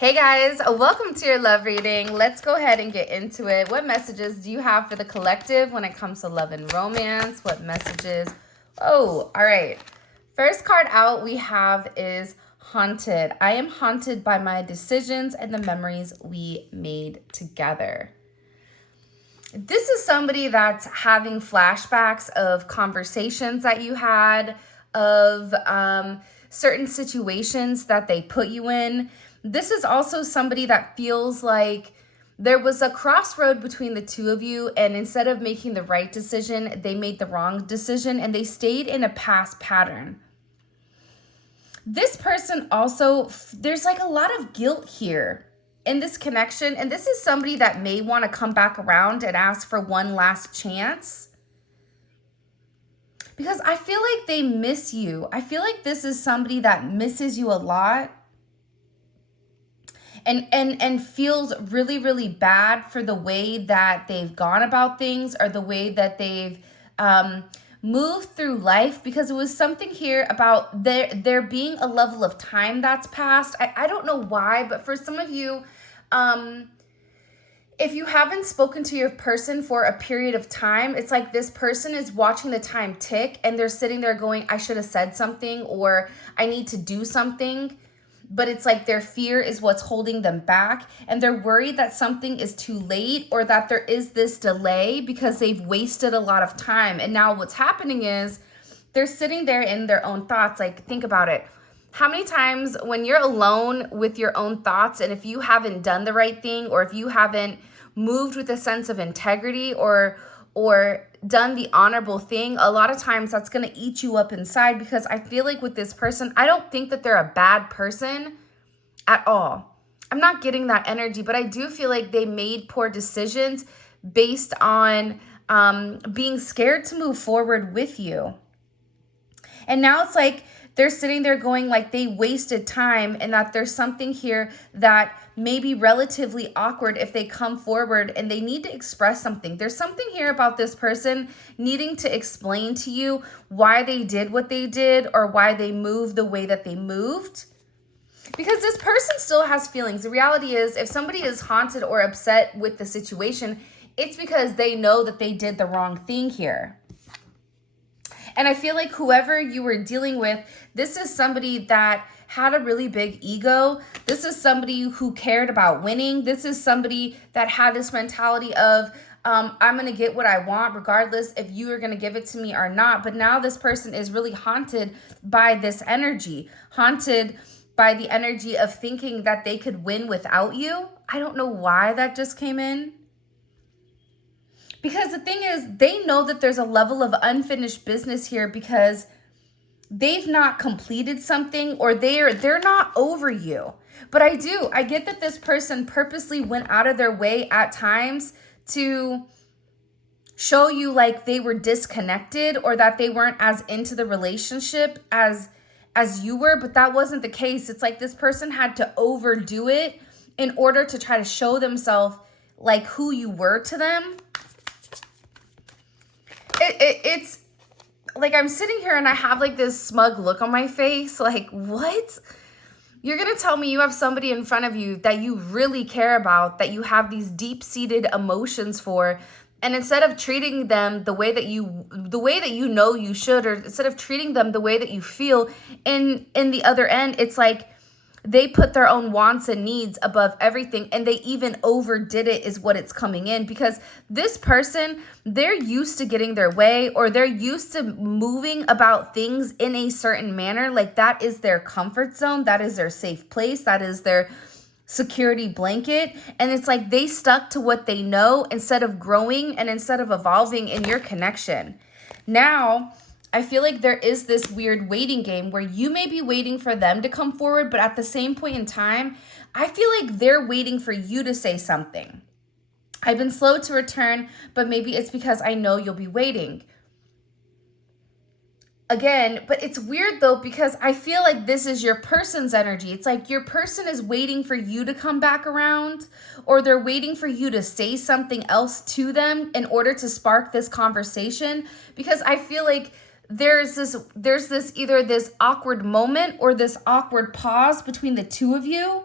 Hey guys, welcome to your love reading. Let's go ahead and get into it. What messages do you have for the collective when it comes to love and romance? What messages? Oh, all right. First card out we have is haunted. I am haunted by my decisions and the memories we made together. This is somebody that's having flashbacks of conversations that you had, of certain situations that they put you in. This is also somebody that feels like there was a crossroad between the two of you, and instead of making the right decision, they made the wrong decision and they stayed in a past pattern. This person also, there's like a lot of guilt here in this connection, and this is somebody that may want to come back around and ask for one last chance. Because I feel like they miss you. I feel like this is somebody that misses you a lot. And feels really, really bad for the way that they've gone about things, or the way that they've moved through life, because it was something here about there being a level of time that's passed. I don't know why, but for some of you, if you haven't spoken to your person for a period of time, it's like this person is watching the time tick and they're sitting there going, I should have said something, or I need to do something. But it's like their fear is what's holding them back, and they're worried that something is too late, or that there is this delay because they've wasted a lot of time. And now what's happening is they're sitting there in their own thoughts. Like, think about it. How many times when you're alone with your own thoughts, and if you haven't done the right thing, or if you haven't moved with a sense of integrity, or done the honorable thing, a lot of times that's going to eat you up inside. Because I feel like with this person, I don't think that they're a bad person at all. I'm not getting that energy, but I do feel like they made poor decisions based on being scared to move forward with you. And now it's like they're sitting there going like they wasted time, and that there's something here that may be relatively awkward if they come forward and they need to express something. There's something here about this person needing to explain to you why they did what they did, or why they moved the way that they moved. Because this person still has feelings. The reality is, if somebody is haunted or upset with the situation, it's because they know that they did the wrong thing here. And I feel like whoever you were dealing with, this is somebody that had a really big ego. This is somebody who cared about winning. This is somebody that had this mentality of, I'm going to get what I want regardless if you are going to give it to me or not. But now this person is really haunted by this energy, haunted by the energy of thinking that they could win without you. I don't know why that just came in. Because the thing is, they know that there's a level of unfinished business here, because they've not completed something, or they're not over you. But I get that this person purposely went out of their way at times to show you like they were disconnected, or that they weren't as into the relationship as you were, but that wasn't the case. It's like this person had to overdo it in order to try to show themselves like who you were to them. It's like I'm sitting here and I have like this smug look on my face. Like, what? You're going to tell me you have somebody in front of you that you really care about, that you have these deep-seated emotions for, and instead of treating them the way that you know you should, or instead of treating them the way that you feel, in the other end, it's like they put their own wants and needs above everything, and they even overdid it is what it's coming in. Because this person, they're used to getting their way, or they're used to moving about things in a certain manner. Like that is their comfort zone. That is their safe place. That is their security blanket. And it's like they stuck to what they know instead of growing and instead of evolving in your connection. Now, I feel like there is this weird waiting game where you may be waiting for them to come forward, but at the same point in time, I feel like they're waiting for you to say something. I've been slow to return, but maybe it's because I know you'll be waiting. Again, but it's weird though, because I feel like this is your person's energy. It's like your person is waiting for you to come back around, or they're waiting for you to say something else to them in order to spark this conversation. Because I feel like there's this either this awkward moment or this awkward pause between the two of you.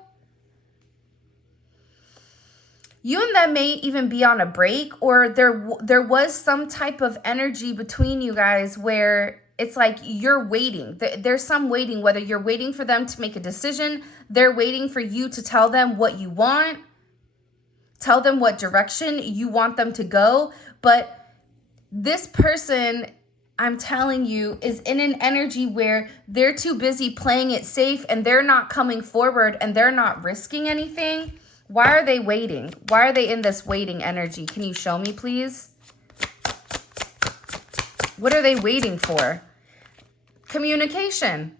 You and them may even be on a break, or there was some type of energy between you guys where it's like you're waiting. There's some waiting, whether you're waiting for them to make a decision, they're waiting for you to tell them what you want, tell them what direction you want them to go. But this person, I'm telling you, is in an energy where they're too busy playing it safe and they're not coming forward and they're not risking anything. Why are they waiting? Why are they in this waiting energy? Can you show me, please? What are they waiting for? Communication.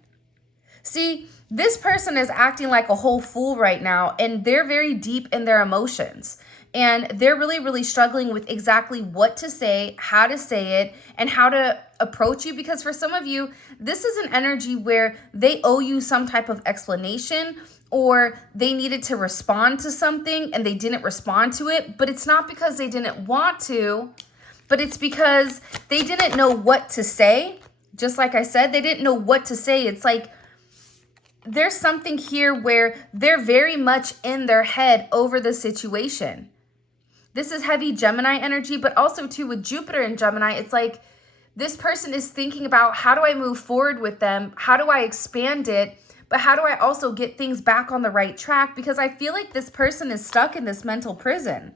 See, this person is acting like a whole fool right now, and they're very deep in their emotions. And they're really, really struggling with exactly what to say, how to say it, and how to approach you. Because for some of you, this is an energy where they owe you some type of explanation, or they needed to respond to something and they didn't respond to it. But it's not because they didn't want to, but it's because they didn't know what to say. Just like I said, they didn't know what to say. It's like there's something here where they're very much in their head over the situation. This is heavy Gemini energy, but also too with Jupiter and Gemini, it's like this person is thinking about, how do I move forward with them? How do I expand it? But how do I also get things back on the right track? Because I feel like this person is stuck in this mental prison.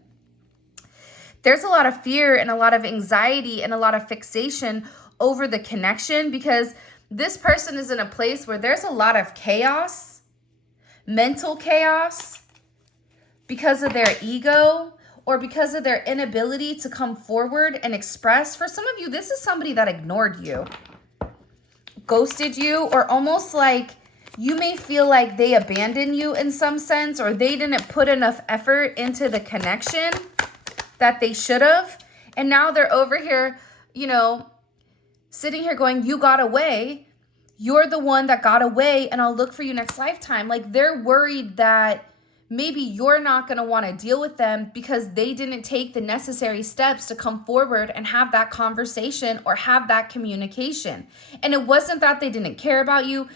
There's a lot of fear and a lot of anxiety and a lot of fixation over the connection, because this person is in a place where there's a lot of chaos, mental chaos, because of their ego or because of their inability to come forward and express. For some of you, this is somebody that ignored you, ghosted you, or almost like you may feel like they abandoned you in some sense, or they didn't put enough effort into the connection that they should have. And now they're over here, you know, sitting here going, you got away. You're the one that got away, and I'll look for you next lifetime. Like, they're worried that maybe you're not going to want to deal with them because they didn't take the necessary steps to come forward and have that conversation or have that communication. And it wasn't that they didn't care about you.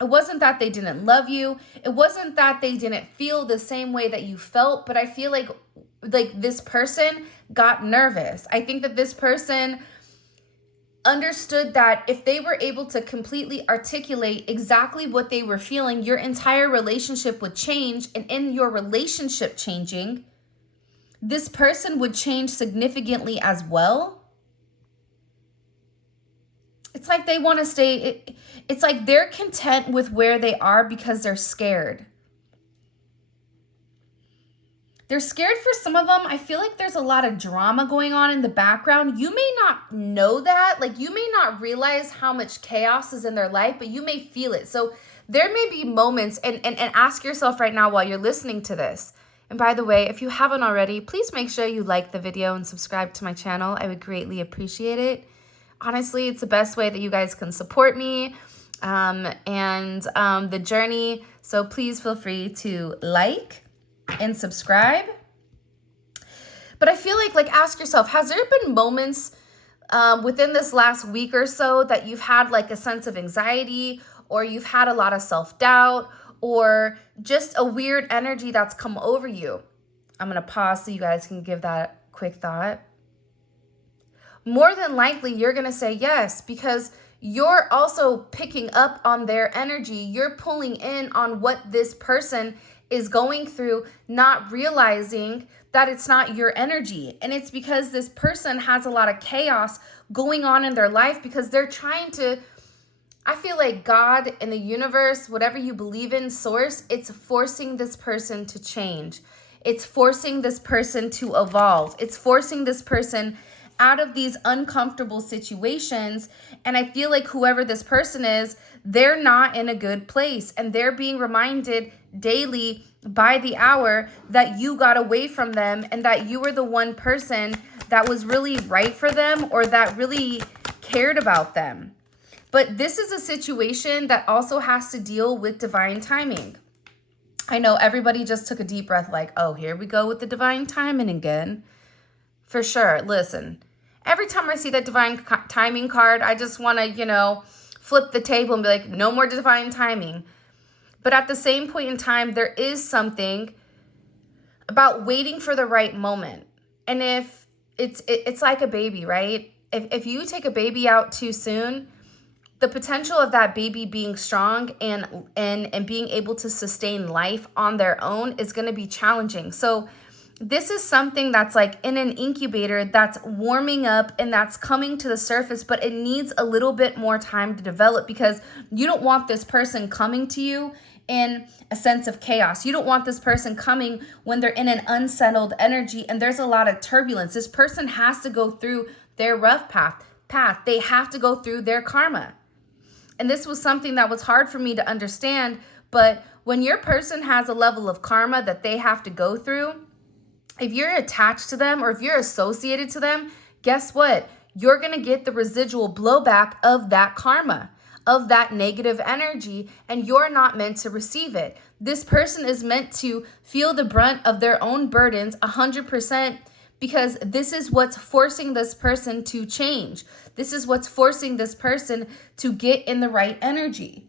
It wasn't that they didn't love you. It wasn't that they didn't feel the same way that you felt. But I feel like this person got nervous. I think that this person understood that if they were able to completely articulate exactly what they were feeling, your entire relationship would change. And in your relationship changing, this person would change significantly as well. It's like they want to stay, it's like they're content with where they are because they're scared. They're scared for some of them. I feel like there's a lot of drama going on in the background. You may not know that. Like, you may not realize how much chaos is in their life, but you may feel it. So there may be moments, and ask yourself right now while you're listening to this. And by the way, if you haven't already, please make sure you like the video and subscribe to my channel. I would greatly appreciate it. Honestly, it's the best way that you guys can support me and the journey. So please feel free to like and subscribe. But I feel like ask yourself, has there been moments within this last week or so that you've had like a sense of anxiety, or you've had a lot of self-doubt, or just a weird energy that's come over you? I'm going to pause so you guys can give that quick thought. More than likely, you're going to say yes, because you're also picking up on their energy. You're pulling in on what this person is going through, not realizing that it's not your energy. And it's because this person has a lot of chaos going on in their life, because they're trying to, I feel like God and the universe, whatever you believe in, source, it's forcing this person to change. It's forcing this person to evolve. It's forcing this person out of these uncomfortable situations. And I feel like whoever this person is, they're not in a good place, and they're being reminded daily by the hour that you got away from them, and that you were the one person that was really right for them, or that really cared about them. But this is a situation that also has to deal with divine timing. I know everybody just took a deep breath like, oh, here we go with the divine timing again. For sure. Listen, every time I see that divine timing card, I just want to, flip the table and be like, no more divine timing. But at the same point in time, there is something about waiting for the right moment. And if it's like a baby, right? If you take a baby out too soon, the potential of that baby being strong and being able to sustain life on their own is going to be challenging. So this is something that's like in an incubator that's warming up and that's coming to the surface, but it needs a little bit more time to develop, because you don't want this person coming to you in a sense of chaos. You don't want this person coming when they're in an unsettled energy and there's a lot of turbulence. This person has to go through their rough path. They have to go through their karma. And this was something that was hard for me to understand. But when your person has a level of karma that they have to go through, if you're attached to them or if you're associated to them, guess what? You're going to get the residual blowback of that karma, of that negative energy, and you're not meant to receive it. This person is meant to feel the brunt of their own burdens 100%, because this is what's forcing this person to change. This is what's forcing this person to get in the right energy.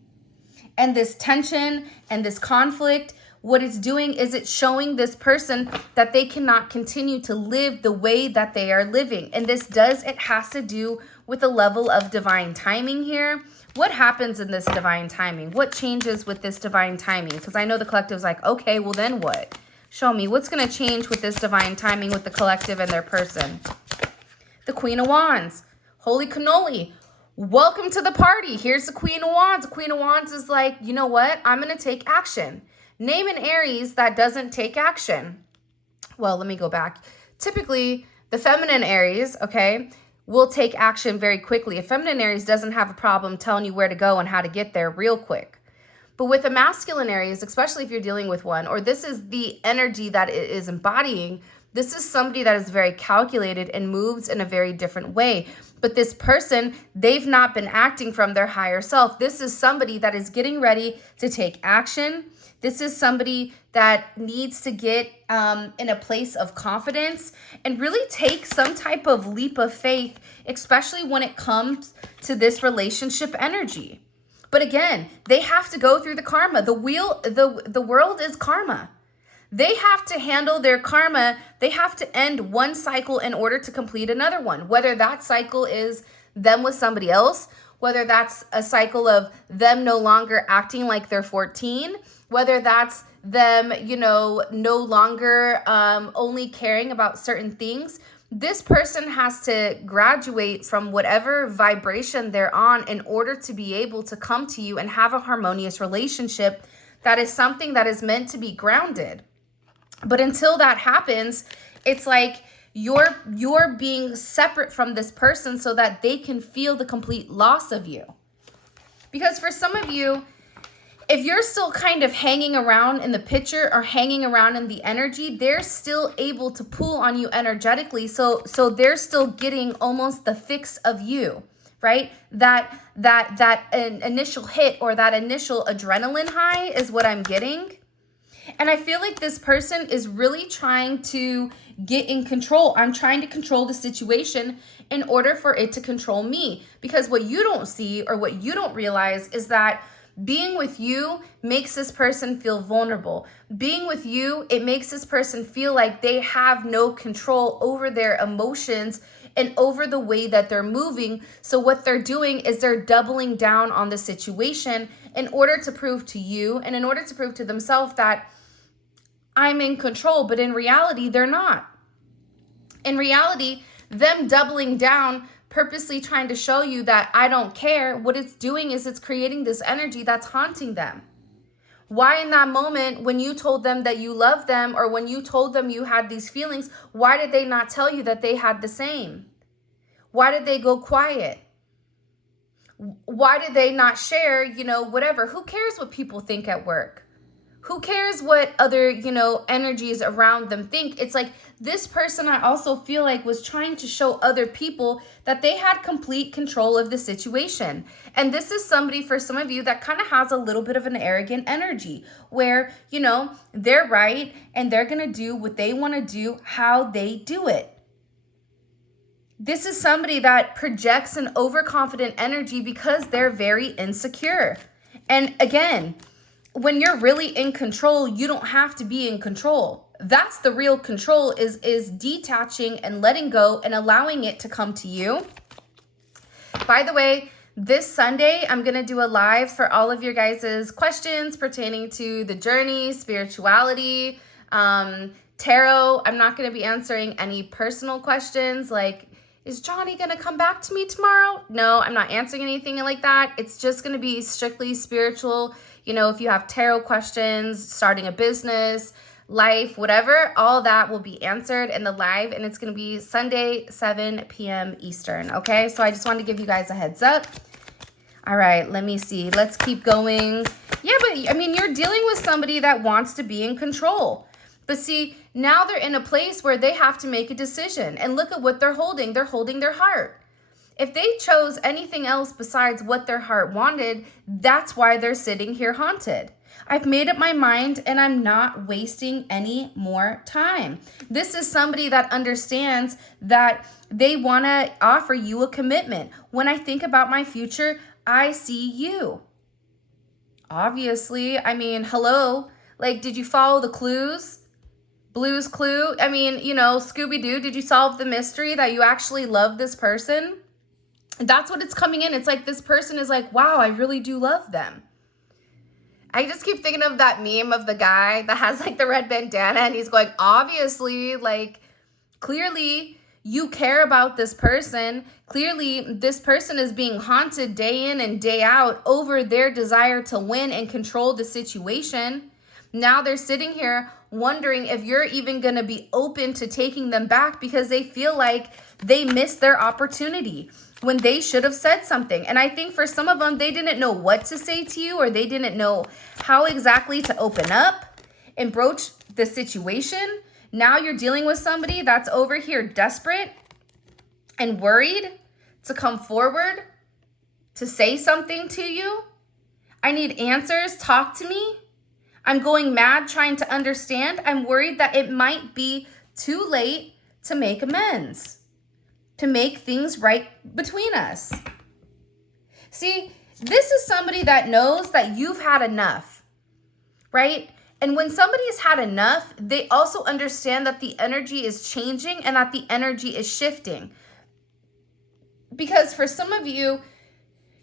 And this tension and this conflict, what it's doing is it's showing this person that they cannot continue to live the way that they are living. And it has to do with a level of divine timing here. What happens in this divine timing? What changes with this divine timing? Because I know the collective's like, okay, well then what? Show me what's going to change with this divine timing with the collective and their person. The Queen of Wands. Holy cannoli. Welcome to the party. Here's the Queen of Wands. The Queen of Wands is like, you know what? I'm going to take action. Name an Aries that doesn't take action. Well, let me go back. Typically, the feminine Aries, okay, will take action very quickly. A feminine Aries doesn't have a problem telling you where to go and how to get there real quick. But with a masculine Aries, especially if you're dealing with one, or this is the energy that it is embodying, this is somebody that is very calculated and moves in a very different way. But this person, they've not been acting from their higher self. This is somebody that is getting ready to take action. This is somebody that needs to get in a place of confidence and really take some type of leap of faith, especially when it comes to this relationship energy. But again, they have to go through the karma. The world is karma. They have to handle their karma. They have to end one cycle in order to complete another one. Whether that cycle is them with somebody else, whether that's a cycle of them no longer acting like they're 14, whether that's them, no longer only caring about certain things. This person has to graduate from whatever vibration they're on in order to be able to come to you and have a harmonious relationship that is something that is meant to be grounded. But until that happens, it's like you're being separate from this person so that they can feel the complete loss of you. Because for some of you, if you're still kind of hanging around in the picture or hanging around in the energy, they're still able to pull on you energetically. So they're still getting almost the fix of you, right? That initial hit or that initial adrenaline high is what I'm getting. And I feel like this person is really trying to get in control. I'm trying to control the situation in order for it to control me. Because what you don't see or what you don't realize is that being with you makes this person feel vulnerable. Being with you, it makes this person feel like they have no control over their emotions and over the way that they're moving. So what they're doing is they're doubling down on the situation in order to prove to you and in order to prove to themselves that I'm in control. But in reality, they're not. In reality, them doubling down, purposely trying to show you that I don't care, what it's doing is it's creating this energy that's haunting them. Why in that moment when you told them that you love them or when you told them you had these feelings, why did they not tell you that they had the same? Why did they go quiet? Why did they not share, whatever? Who cares what people think at work? Who cares what other, energies around them think? It's like this person, I also feel like, was trying to show other people that they had complete control of the situation. And this is somebody, for some of you, that kind of has a little bit of an arrogant energy where, they're right and they're going to do what they want to do, how they do it. This is somebody that projects an overconfident energy because they're very insecure. And again, when you're really in control, you don't have to be in control. That's the real control, is detaching and letting go and allowing it to come to you. By the way, this Sunday, I'm going to do a live for all of your guys' questions pertaining to the journey, spirituality, tarot. I'm not going to be answering any personal questions like, is Johnny going to come back to me tomorrow? No, I'm not answering anything like that. It's just going to be strictly spiritual. You know, if you have tarot questions, starting a business, life, whatever, all that will be answered in the live, and it's going to be Sunday, 7 p.m. Eastern, okay? So I just wanted to give you guys a heads up. All right, let me see. Let's keep going. Yeah, but I mean, you're dealing with somebody that wants to be in control. But see, now they're in a place where they have to make a decision. And look at what they're holding. They're holding their heart. If they chose anything else besides what their heart wanted, that's why they're sitting here haunted. I've made up my mind and I'm not wasting any more time. This is somebody that understands that they want to offer you a commitment. When I think about my future, I see you. Obviously, I mean, hello. Like, did you follow the clues? Blue's Clue? I mean, you know, Scooby-Doo, did you solve the mystery that you actually love this person? That's what it's coming in. It's like this person is like, wow, I really do love them. I just keep thinking of that meme of the guy that has like the red bandana and he's going, obviously, like, clearly you care about this person. Clearly this person is being haunted day in and day out over their desire to win and control the situation. Now they're sitting here wondering if you're even going to be open to taking them back because they feel like they missed their opportunity when they should have said something. And I think for some of them, they didn't know what to say to you, or they didn't know how exactly to open up and broach the situation. Now you're dealing with somebody that's over here desperate and worried to come forward to say something to you. I need answers. Talk to me. I'm going mad trying to understand. I'm worried that it might be too late to make amends, to make things right between us. See, this is somebody that knows that you've had enough, right? And when somebody's had enough, they also understand that the energy is changing and that the energy is shifting. Because for some of you,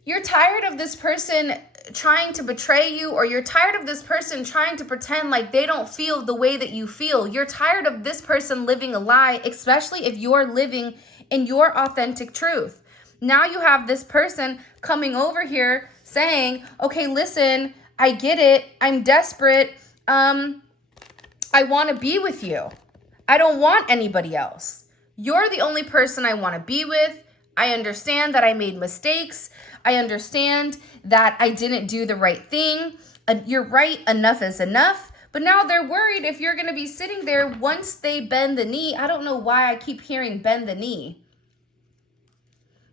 you're tired of this person trying to betray you, or you're tired of this person trying to pretend like they don't feel the way that you feel. You're tired of this person living a lie, especially if you're living in your authentic truth. Now you have this person coming over here saying, okay, listen, I get it. I'm desperate. I want to be with you. I don't want anybody else. You're the only person I want to be with. I understand that I made mistakes. I understand that I didn't do the right thing. You're right. Enough is enough. But now they're worried if you're going to be sitting there once they bend the knee. I don't know why I keep hearing bend the knee.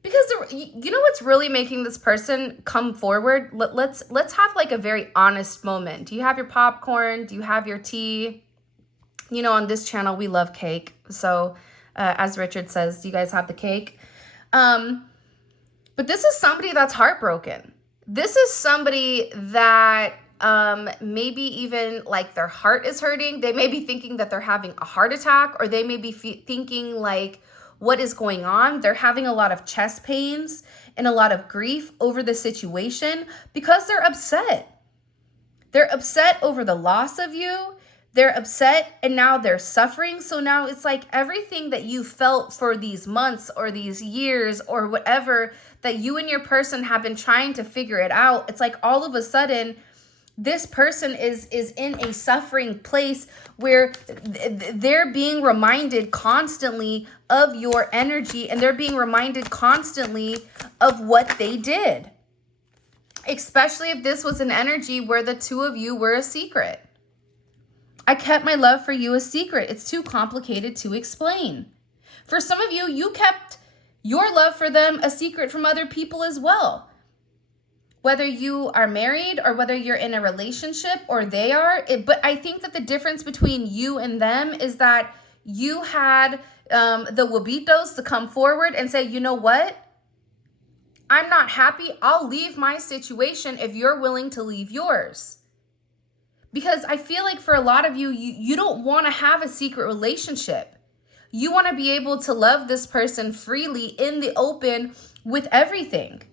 Because you know what's really making this person come forward? Let's have like a very honest moment. Do you have your popcorn? Do you have your tea? You know, on this channel, we love cake. So as Richard says, do you guys have the cake? But this is somebody that's heartbroken. This is somebody that maybe even like their heart is hurting. They may be thinking that they're having a heart attack, or they may be thinking like, what is going on? They're having a lot of chest pains and a lot of grief over the situation because they're upset. They're upset over the loss of you. They're upset and now they're suffering. So now it's like everything that you felt for these months or these years or whatever that you and your person have been trying to figure it out. It's like all of a sudden this person is in a suffering place where they're being reminded constantly of your energy, and they're being reminded constantly of what they did. Especially if this was an energy where the two of you were a secret. I kept my love for you a secret. It's too complicated to explain. For some of you, you kept your love for them a secret from other people as well. Whether you are married or whether you're in a relationship or they are. But I think that the difference between you and them is that you had the huevitos to come forward and say, you know what? I'm not happy. I'll leave my situation if you're willing to leave yours. Because I feel like for a lot of you, you don't want to have a secret relationship. You want to be able to love this person freely in the open with everything.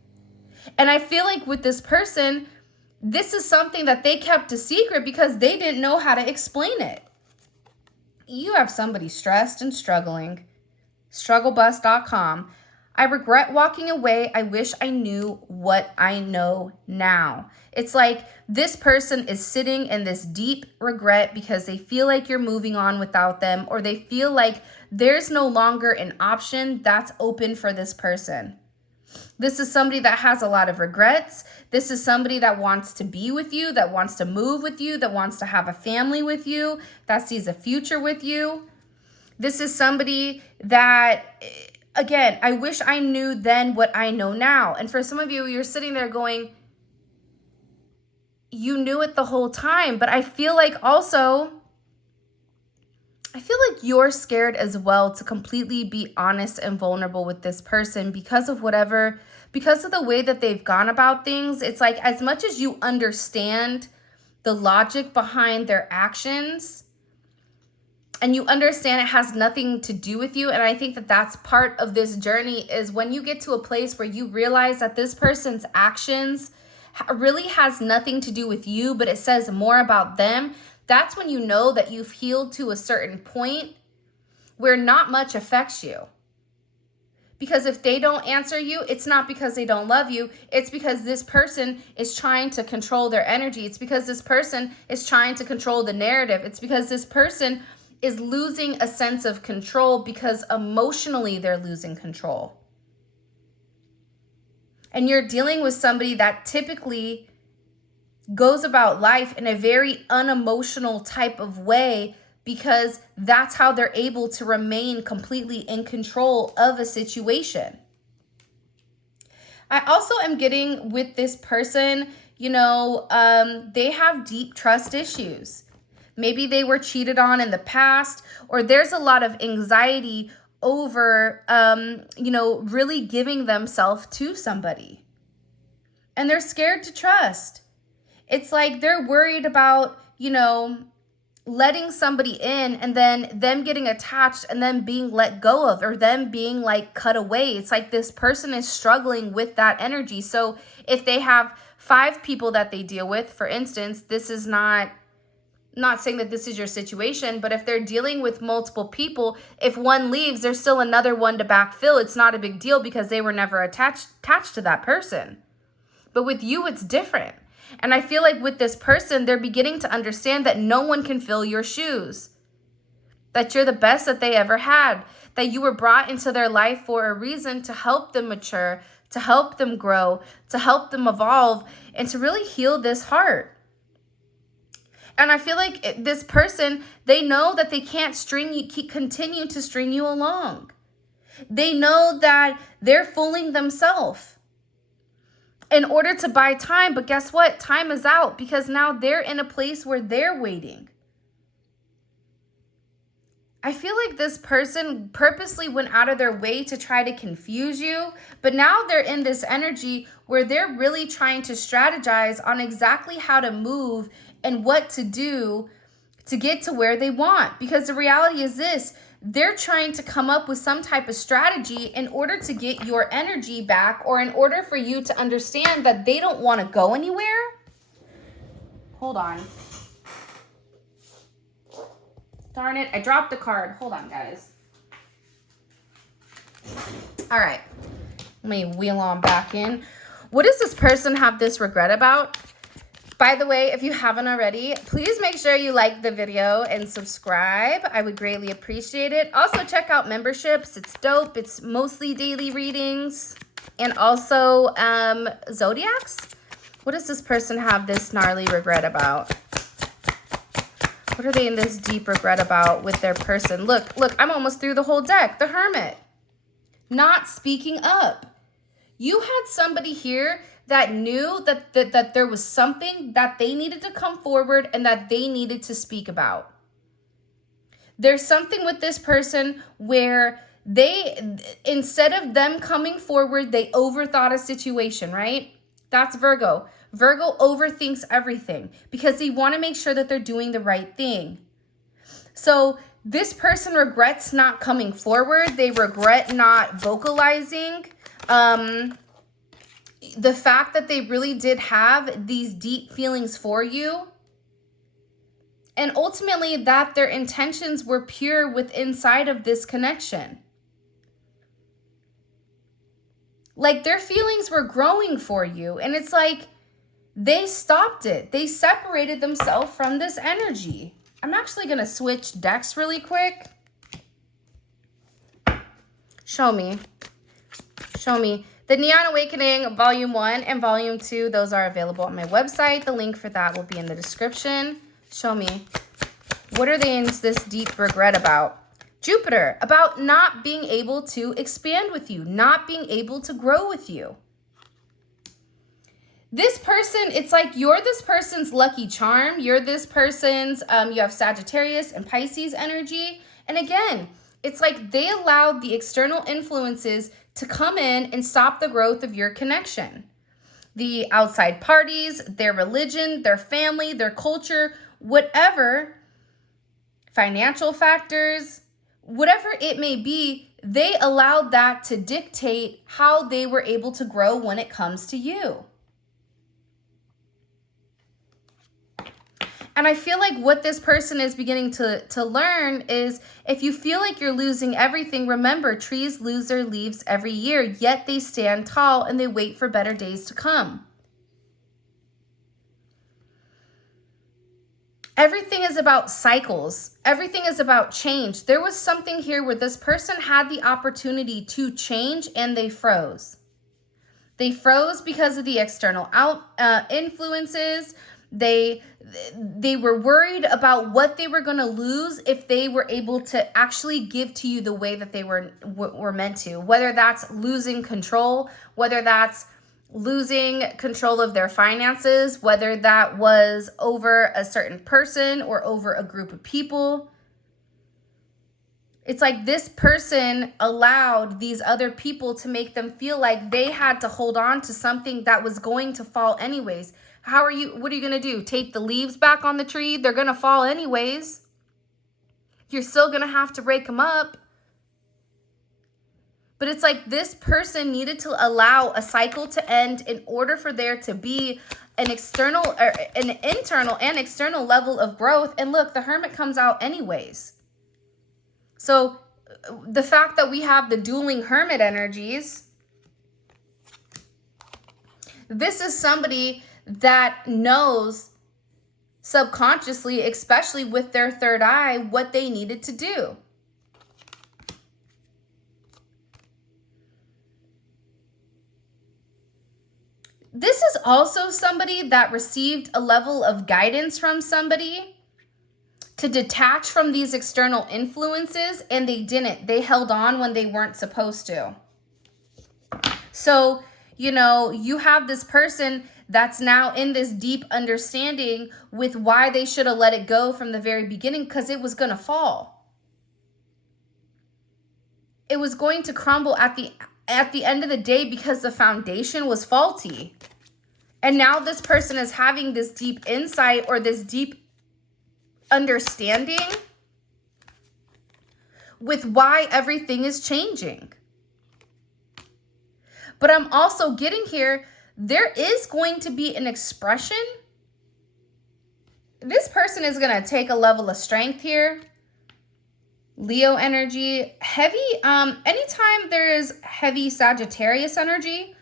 And I feel like with this person, this is something that they kept a secret because they didn't know how to explain it. You have somebody stressed and struggling. Strugglebus.com. I regret walking away. I wish I knew what I know now. It's like this person is sitting in this deep regret because they feel like you're moving on without them, or they feel like there's no longer an option that's open for this person. This is somebody that has a lot of regrets. This is somebody that wants to be with you, that wants to move with you, that wants to have a family with you, that sees a future with you. This is somebody that, again, I wish I knew then what I know now. And for some of you, you're sitting there going, you knew it the whole time. But I feel like you're scared as well to completely be honest and vulnerable with this person because of the way that they've gone about things. It's like, as much as you understand the logic behind their actions and you understand it has nothing to do with you. And I think that that's part of this journey, is when you get to a place where you realize that this person's actions really has nothing to do with you, but it says more about them. That's when you know that you've healed to a certain point where not much affects you. Because if they don't answer you, it's not because they don't love you. It's because this person is trying to control their energy. It's because this person is trying to control the narrative. It's because this person is losing a sense of control because emotionally they're losing control. And you're dealing with somebody that typically goes about life in a very unemotional type of way, because that's how they're able to remain completely in control of a situation. I also am getting with this person, they have deep trust issues. Maybe they were cheated on in the past, or there's a lot of anxiety over, really giving themselves to somebody. And they're scared to trust. It's like they're worried about, letting somebody in and then them getting attached and then being let go of, or them being like cut away. It's like this person is struggling with that energy. So if they have 5 people that they deal with, for instance, this is not saying that this is your situation, but if they're dealing with multiple people, if one leaves, there's still another one to backfill. It's not a big deal because they were never attached to that person. But with you, it's different. And I feel like with this person, they're beginning to understand that no one can fill your shoes, that you're the best that they ever had, that you were brought into their life for a reason, to help them mature, to help them grow, to help them evolve, and to really heal this heart. And I feel like this person, they know that they can't continue to string you along. They know that they're fooling themselves in order to buy time. But guess what? Time is out, because now they're in a place where they're waiting. I feel like this person purposely went out of their way to try to confuse you, but now they're in this energy where they're really trying to strategize on exactly how to move and what to do to get to where they want. Because the reality is this: they're trying to come up with some type of strategy in order to get your energy back, or in order for you to understand that they don't want to go anywhere. Hold on. Darn it, I dropped the card. Hold on, guys. All right, let me wheel on back in. What does this person have this regret about? By the way, if you haven't already, please make sure you like the video and subscribe. I would greatly appreciate it. Also, check out memberships. It's dope. It's mostly daily readings, and also zodiacs. What does this person have this gnarly regret about? What are they in this deep regret about with their person? Look, I'm almost through the whole deck. The Hermit. Not speaking up. You had somebody here that knew that there was something that they needed to come forward and that they needed to speak about. There's something with this person where they, instead of them coming forward, they overthought a situation, right? That's Virgo. Virgo overthinks everything because they want to make sure that they're doing the right thing. So this person regrets not coming forward. They regret not vocalizing. The fact that they really did have these deep feelings for you. And ultimately that their intentions were pure within inside of this connection. Like their feelings were growing for you. And it's like they stopped it. They separated themselves from this energy. I'm actually going to switch decks really quick. Show me. Show me. The Neon Awakening Volume 1 and Volume 2, those are available on my website. The link for that will be in the description. Show me. What are they in this deep regret about? Jupiter, about not being able to expand with you, not being able to grow with you. This person, it's like you're this person's lucky charm. You're this person's, you have Sagittarius and Pisces energy. And again, it's like they allowed the external influences to come in and stop the growth of your connection. The outside parties, their religion, their family, their culture, whatever, financial factors, whatever it may be, they allowed that to dictate how they were able to grow when it comes to you. And I feel like what this person is beginning to learn is if you feel like you're losing everything, remember, trees lose their leaves every year, yet they stand tall and they wait for better days to come. Everything is about cycles. Everything is about change. There was something here where this person had the opportunity to change and they froze. They froze because of the external influences. They were worried about what they were going to lose if they were able to actually give to you the way that they were meant to. Whether that's losing control, whether that's losing control of their finances, whether that was over a certain person or over a group of people. It's like this person allowed these other people to make them feel like they had to hold on to something that was going to fall anyways. What are you going to do? Tape the leaves back on the tree? They're going to fall anyways. You're still going to have to rake them up. But it's like this person needed to allow a cycle to end in order for there to be an external or an internal and external level of growth. And look, the Hermit comes out anyways. So the fact that we have the dueling Hermit energies, this is somebody that knows subconsciously, especially with their third eye, what they needed to do. This is also somebody that received a level of guidance from somebody to detach from these external influences, and they didn't. They held on when they weren't supposed to. So, you know, you have this person that's now in this deep understanding with why they should have let it go from the very beginning, because it was going to fall. It was going to crumble at the end of the day because the foundation was faulty. And now this person is having this deep insight or this deep understanding with why everything is changing. But I'm also getting here, there is going to be an expression. This person is going to take a level of strength here. Leo energy, heavy, anytime there is heavy Sagittarius energy,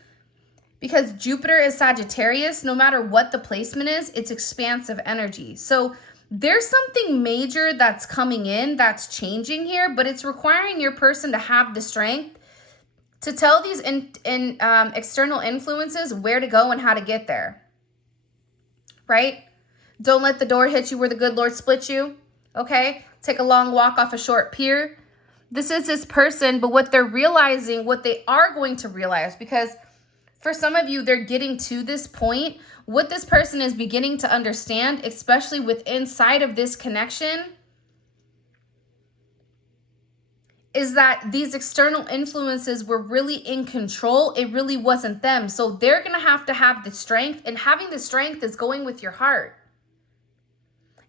because Jupiter is Sagittarius, no matter what the placement is, it's expansive energy. So there's something major that's coming in, that's changing here, but it's requiring your person to have the strength to tell these external influences where to go and how to get there, right? Don't let the door hit you where the good Lord split you, okay? Take a long walk off a short pier. This is this person, but what they're realizing, what they are going to realize, because for some of you, they're getting to this point. What this person is beginning to understand, especially with inside of this connection, is that these external influences were really in control. It really wasn't them. So they're going to have the strength, and having the strength is going with your heart.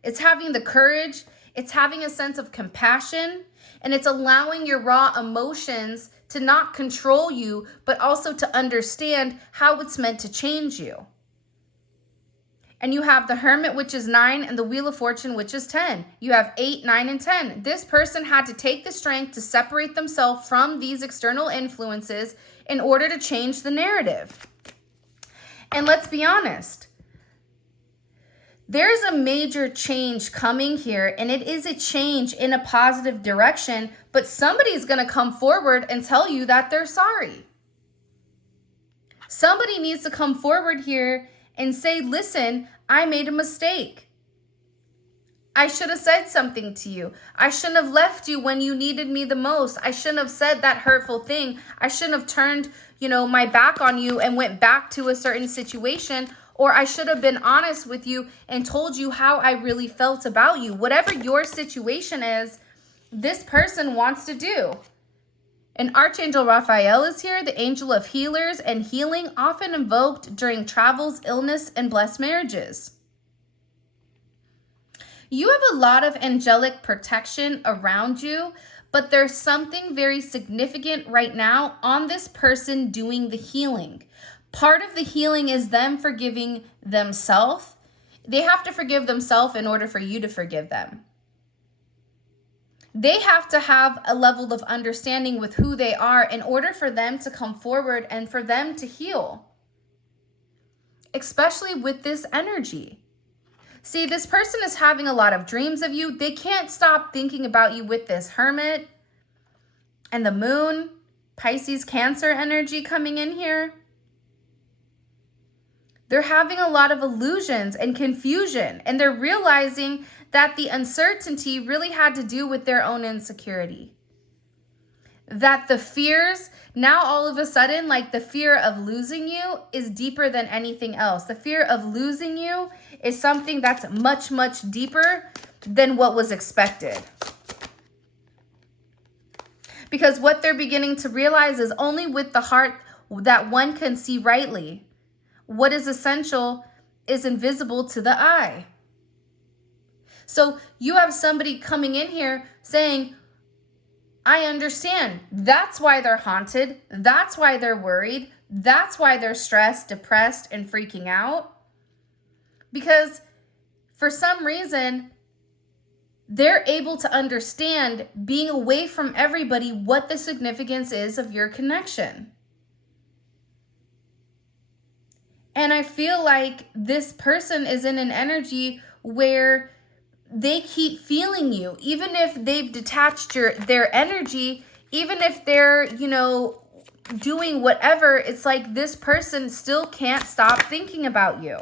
It's having the courage. It's having a sense of compassion, and it's allowing your raw emotions to not control you, but also to understand how it's meant to change you. And you have the Hermit, which is 9, and the Wheel of Fortune, which is 10. You have 8, 9, and 10. This person had to take the strength to separate themselves from these external influences in order to change the narrative. And let's be honest, there's a major change coming here, and it is a change in a positive direction, but somebody's going to come forward and tell you that they're sorry. Somebody needs to come forward here and say, listen, I made a mistake. I should have said something to you. I shouldn't have left you when you needed me the most. I shouldn't have said that hurtful thing. I shouldn't have turned, my back on you and went back to a certain situation. Or I should have been honest with you and told you how I really felt about you. Whatever your situation is, this person wants to do. And Archangel Raphael is here, the angel of healers and healing, often invoked during travels, illness, and blessed marriages. You have a lot of angelic protection around you, but there's something very significant right now on this person doing the healing. Part of the healing is them forgiving themselves. They have to forgive themselves in order for you to forgive them. They have to have a level of understanding with who they are in order for them to come forward and for them to heal. Especially with this energy. See, this person is having a lot of dreams of you. They can't stop thinking about you with this Hermit and the Moon, Pisces, Cancer energy coming in here. They're having a lot of illusions and confusion, and they're realizing that the uncertainty really had to do with their own insecurity. That the fears, now all of a sudden, like the fear of losing you is deeper than anything else. The fear of losing you is something that's much, much deeper than what was expected. Because what they're beginning to realize is only with the heart that one can see rightly. What is essential is invisible to the eye. So you have somebody coming in here saying, I understand. That's why they're haunted. That's why they're worried. That's why they're stressed, depressed, and freaking out. Because for some reason, they're able to understand being away from everybody what the significance is of your connection. And I feel like this person is in an energy where they keep feeling you, even if they've detached their energy, even if they're, doing whatever, it's like this person still can't stop thinking about you.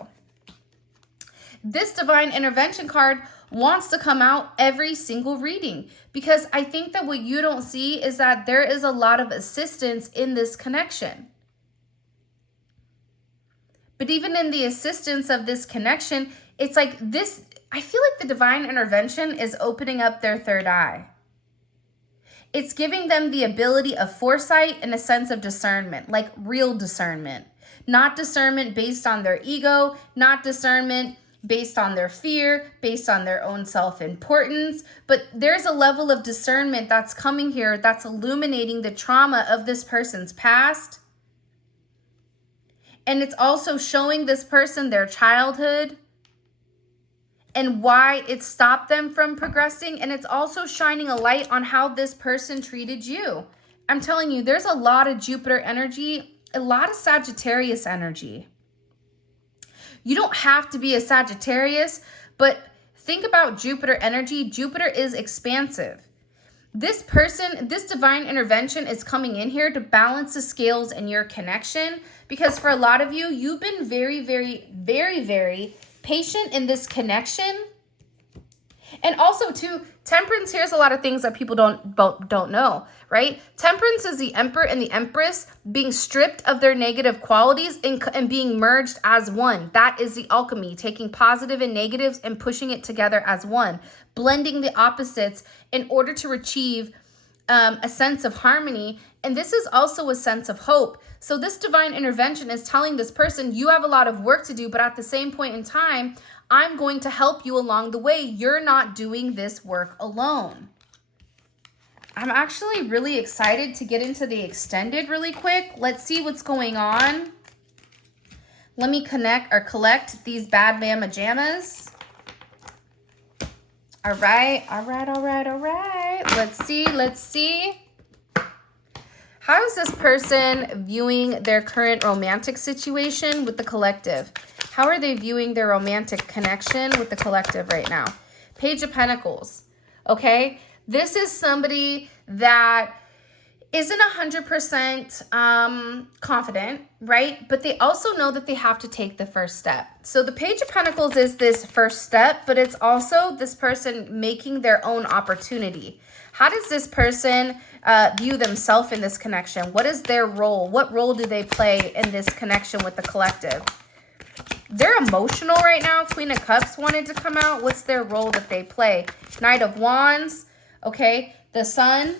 This divine intervention card wants to come out every single reading because I think that what you don't see is that there is a lot of assistance in this connection. But even in the assistance of this connection, it's like this, I feel like the divine intervention is opening up their third eye. It's giving them the ability of foresight and a sense of discernment, like real discernment. Not discernment based on their ego, not discernment based on their fear, based on their own self-importance, but there's a level of discernment that's coming here that's illuminating the trauma of this person's past. And it's also showing this person their childhood and why it stopped them from progressing. And it's also shining a light on how this person treated you. I'm telling you, there's a lot of Jupiter energy, a lot of Sagittarius energy. You don't have to be a Sagittarius, but think about Jupiter energy. Jupiter is expansive. This person, this divine intervention is coming in here to balance the scales in your connection, because for a lot of you, you've been very, very, very, very patient in this connection. And also too, Temperance, here's a lot of things that people don't know, right? Temperance is the Emperor and the Empress being stripped of their negative qualities and being merged as one. That is the alchemy, taking positive and negatives and pushing it together as one, blending the opposites in order to achieve a sense of harmony. And this is also a sense of hope. So this divine intervention is telling this person, you have a lot of work to do, but at the same point in time, I'm going to help you along the way. You're not doing this work alone. I'm actually really excited to get into the extended really quick. Let's see what's going on. Let me collect these bad mama jammas. All right. Let's see. How is this person viewing their current romantic situation with the collective? How are they viewing their romantic connection with the collective right now? Page of Pentacles, okay? This is somebody that isn't 100% confident, right? But they also know that they have to take the first step. So the Page of Pentacles is this first step, but it's also this person making their own opportunity. How does this person view themselves in this connection? What is their role? What role do they play in this connection with the collective? They're emotional right now. Queen of Cups wanted to come out. What's their role that they play? Knight of Wands, okay? The Sun.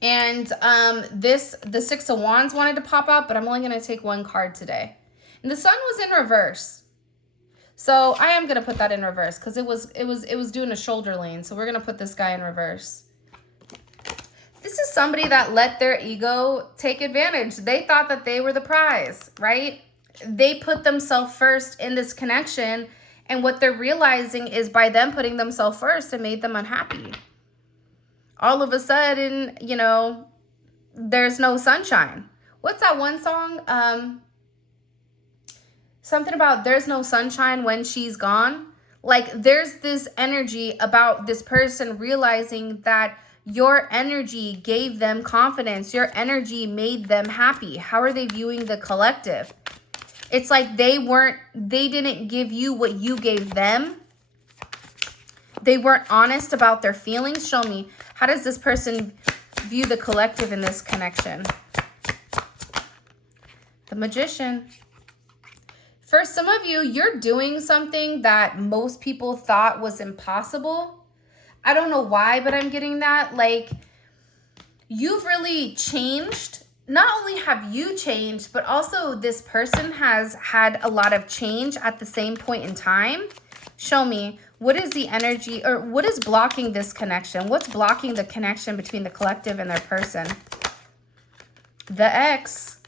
And the Six of Wands wanted to pop out, but I'm only going to take one card today. And the Sun was in reverse. So I am going to put that in reverse because it was doing a shoulder lean. So we're going to put this guy in reverse. This is somebody that let their ego take advantage. They thought that they were the prize, right? They put themselves first in this connection. And what they're realizing is by them putting themselves first, it made them unhappy. All of a sudden, you know, there's no sunshine. What's that one song? Something about there's no sunshine when she's gone. Like there's this energy about this person realizing that your energy gave them confidence. Your energy made them happy. How are they viewing the collective? It's like they didn't give you what you gave them. They weren't honest about their feelings. Show me, how does this person view the collective in this connection? The Magician. For some of you, you're doing something that most people thought was impossible. I don't know why, but I'm getting that. Like, you've really changed. Not only have you changed, but also this person has had a lot of change at the same point in time. Show me, what is the energy, or what is blocking this connection? What's blocking the connection between the collective and their person? The X.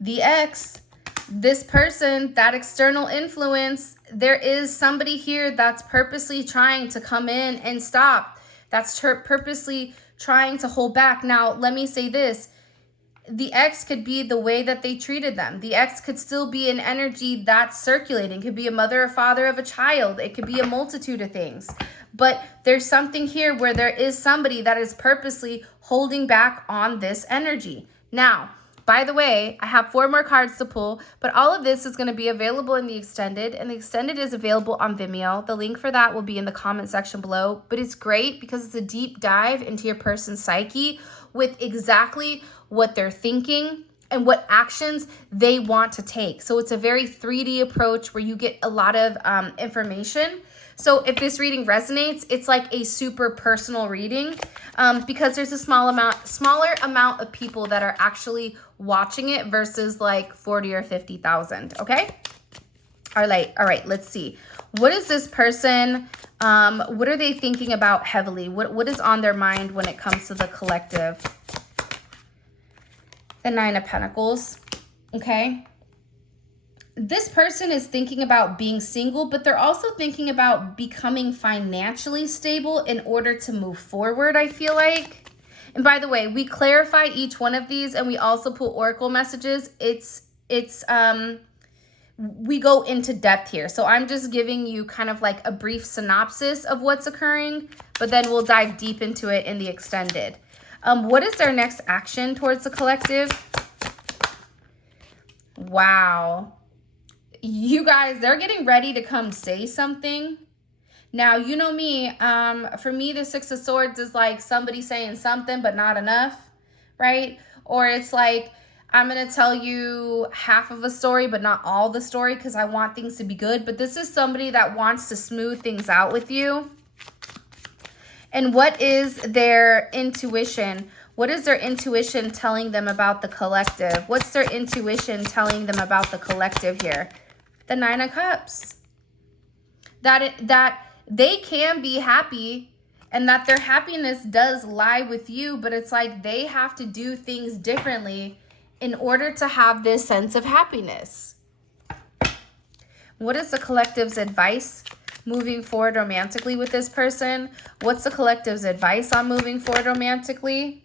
The X. This person, that external influence, there is somebody here that's purposely trying to come in and stop. That's purposely trying to hold back. Now, let me say this. The X could be the way that they treated them. The X could still be an energy that's circulating. It could be a mother or father of a child. It could be a multitude of things. But there's something here where there is somebody that is purposely holding back on this energy. Now, by the way, I have 4 more cards to pull, but all of this is going to be available in the extended, and the extended is available on Vimeo. The link for that will be in the comment section below, but it's great because it's a deep dive into your person's psyche with exactly what they're thinking and what actions they want to take. So it's a very 3D approach where you get a lot of information. So if this reading resonates, it's like a super personal reading because there's a smaller amount of people that are actually watching it versus like 40 or 50,000. Okay. All right. Let's see. What is this person? What are they thinking about heavily? What is on their mind when it comes to the collective? The 9 of Pentacles. Okay. This person is thinking about being single, but they're also thinking about becoming financially stable in order to move forward, I feel like. And by the way, we clarify each one of these and we also put oracle messages. We go into depth here. So I'm just giving you kind of like a brief synopsis of what's occurring, but then we'll dive deep into it in the extended. What is their next action towards the collective? Wow. You guys, they're getting ready to come say something. Now, you know me, for me, the 6 of Swords is like somebody saying something, but not enough, right? Or it's like, I'm going to tell you half of a story, but not all the story because I want things to be good. But this is somebody that wants to smooth things out with you. And what is their intuition? What is their intuition telling them about the collective? What's their intuition telling them about the collective here? The Nine of Cups. That they can be happy and that their happiness does lie with you, but it's like they have to do things differently in order to have this sense of happiness. What is the collective's advice moving forward romantically with this person? What's the collective's advice on moving forward romantically?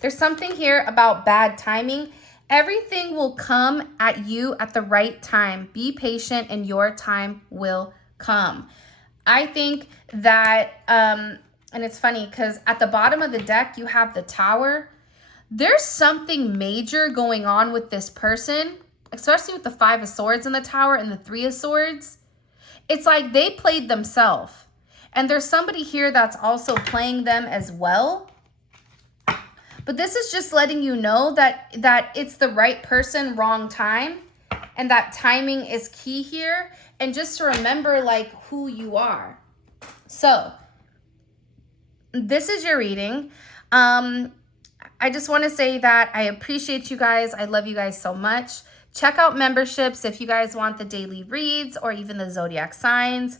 There's something here about bad timing. Everything will come at you at the right time. Be patient and your time will come. I think that, and it's funny because at the bottom of the deck, you have the Tower. There's something major going on with this person, especially with the Five of Swords in the Tower and the Three of Swords. It's like they played themselves. And there's somebody here that's also playing them as well. But this is just letting you know that it's the right person, wrong time. And that timing is key here. And just to remember, like, who you are. So, this is your reading. I just want to say that I appreciate you guys. I love you guys so much. Check out memberships if you guys want the daily reads or even the zodiac signs.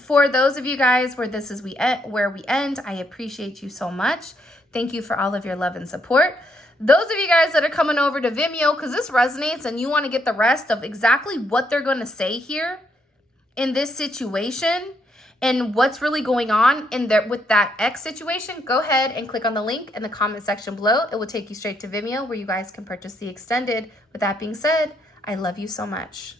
For those of you guys where this is where we end, I appreciate you so much. Thank you for all of your love and support. Those of you guys that are coming over to Vimeo because this resonates and you want to get the rest of exactly what they're going to say here in this situation and what's really going on in there with that X situation, go ahead and click on the link in the comment section below. It will take you straight to Vimeo where you guys can purchase the extended. With that being said, I love you so much.